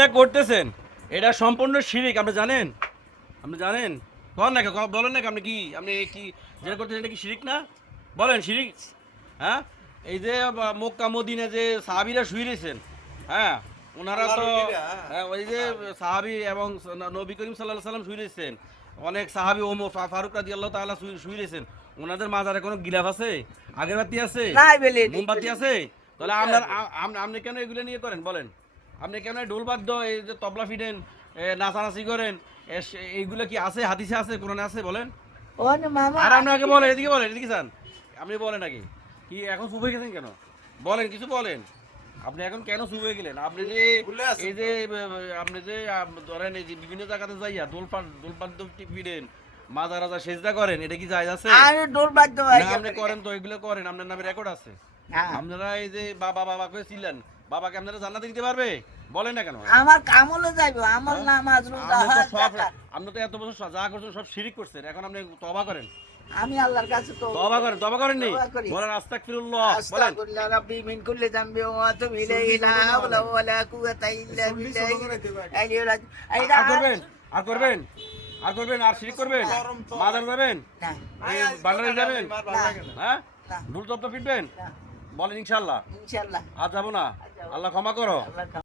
এটা করতেছেন এটা সম্পূর্ণ শিরিক, আপনি জানেন? আপনি জানেন? কন না, বলেন না, আপনি কি যেটা করতেছেন এটা কি শিরিক না? বলেন শিরিক? হ্যাঁ, এই যে মক্কা মদিনে যে সাহাবীরা শুয়ে রয়েছেন, হ্যাঁ, ওনারা তো হ্যাঁ, ওই যে সাহাবী এবং নবী করিম সাল্লাল্লাহু আলাইহি সাল্লাম শুয়ে রয়েছেন, অনেক সাহাবী ওমর ফারুক রাদিয়াল্লাহু তাআলা শুয়ে রয়েছেন, ওনাদের মাজারে কোনো গিলাফ আছে, আগরবাতি আছে, নাই বেলে মোমবাতি আছে? তাহলে আপনার আপনি কেন এগুলো নিয়ে করেন বলেন? আপনি কেন ঢোল বাদ্য, এই যে তবলা ফিডেন, নাচানাচি করেন, এইগুলো কি আছে, হাদিসে আছে, কোরআনে আছে? বলেন। ওনে মামা আর আপনি আগে বলেন, এদিকে বলেন, এদিকে যান, আপনি বলেন আগে কি এখন চুপ হয়ে গেছেন কেন? বলেন, কিছু বলেন। আপনি এখন কেন চুপ হয়ে গেলেন? আপনি যে এই যে আপনি যে ধরেন এই যে বিভিন্ন জায়গাতে যাইয়া দোলপান ফিডেন, মাজা রাজা সেজদা করেন, এটা কি জায়েজ আছে? আরে ডোল বাদ্য ভাই না, আপনি করেন তো, এগুলো করেন, আপনার নামে রেকর্ড আছে। হ্যাঁ আপনারা এই যে বাবা বাবা করে ছিলেন, বাবাকে আপনারা জান্নাতে দিতে পারবে? বলেন না কেন? আমার কামলে যাইবো আমার নামাজ রোজা আপনি তো হজ সব, যাকাত আপনি তো এত বছর যা করছেন সব শিরিক করছেন, এখন আপনি তওবা করেন। আমি আল্লাহর কাছে তো তওবা করেননি? তওবা করি। বলেন আস্তাগফিরুল্লাহ, বলেন। আস্তাগফিরুল্লাহ রাব্বি মিন কুল্লি যামবি ওয়া আতুবু ইলাইহি লা হাওলা ওয়ালা কুওয়াতা ইল্লা বিল্লাহ আলিয়্যিল আযীম। এইটা আর করবেন? আর করবেন? আর করবেন? আর শিরিক করবেন? মাজার যাবেন? না এই ভান্ডারে যাবেন? না হ্যাঁ, না ঢোল তবলা ফিরবেন? না বলেন ইনশাআল্লাহ। ইনশাআল্লাহ আর যাবো না, আল্লাহ ক্ষমা করো। আল্লাহ